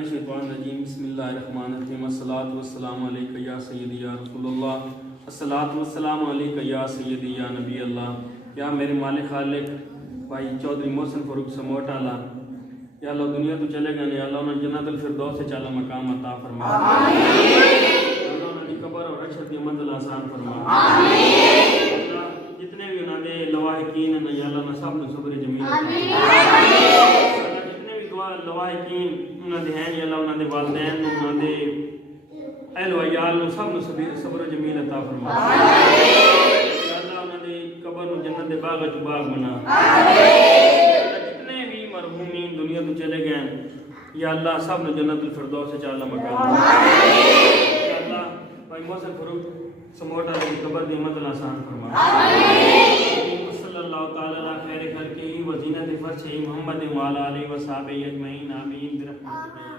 من الشیطان الرجیم بسم اللہ الرحمن الرحیم الصلاۃ والسلام علیک یا سیدی یا رسول اللہ الصلاۃ والسلام علیک یا سیدی یا نبی اللہ. یا میرے مالک خالق بھائی چودھری محسن فاروق سموٹ والا، یا اللہ دنیا تو چلے گئے یا اللہ انہیں جنت الفردوس سے چالا مقام عطا فرما. اللہ انہیں قبر اور حشر کی منزل آسان فرما. اللہ جتنے بھی انہوں نے لواحقین ہیں یا اللہ سب نے صبر جمیل لواحقین انہوں نے ہیں یا اللہ انہوں نے والدین انہوں نے اہل و عیال سب نے صبر جمیل عطا فرما. یا اللہ انہوں نے قبر و جنت باغ باغ بنا. جتنے بھی مرحومین دنیا تو چلے گئے یا اللہ سب نے جنت الفردوس سے چالا مقام. یا اللہ بھائی محسن فاروق سموٹا کی قبر دی مدد آسان فرما. صلی اللہ تعالی علیہ خیر کر کے وزینت فرش محمد وعلی آلہ و صحابہ اجمعین آمین برحمتک.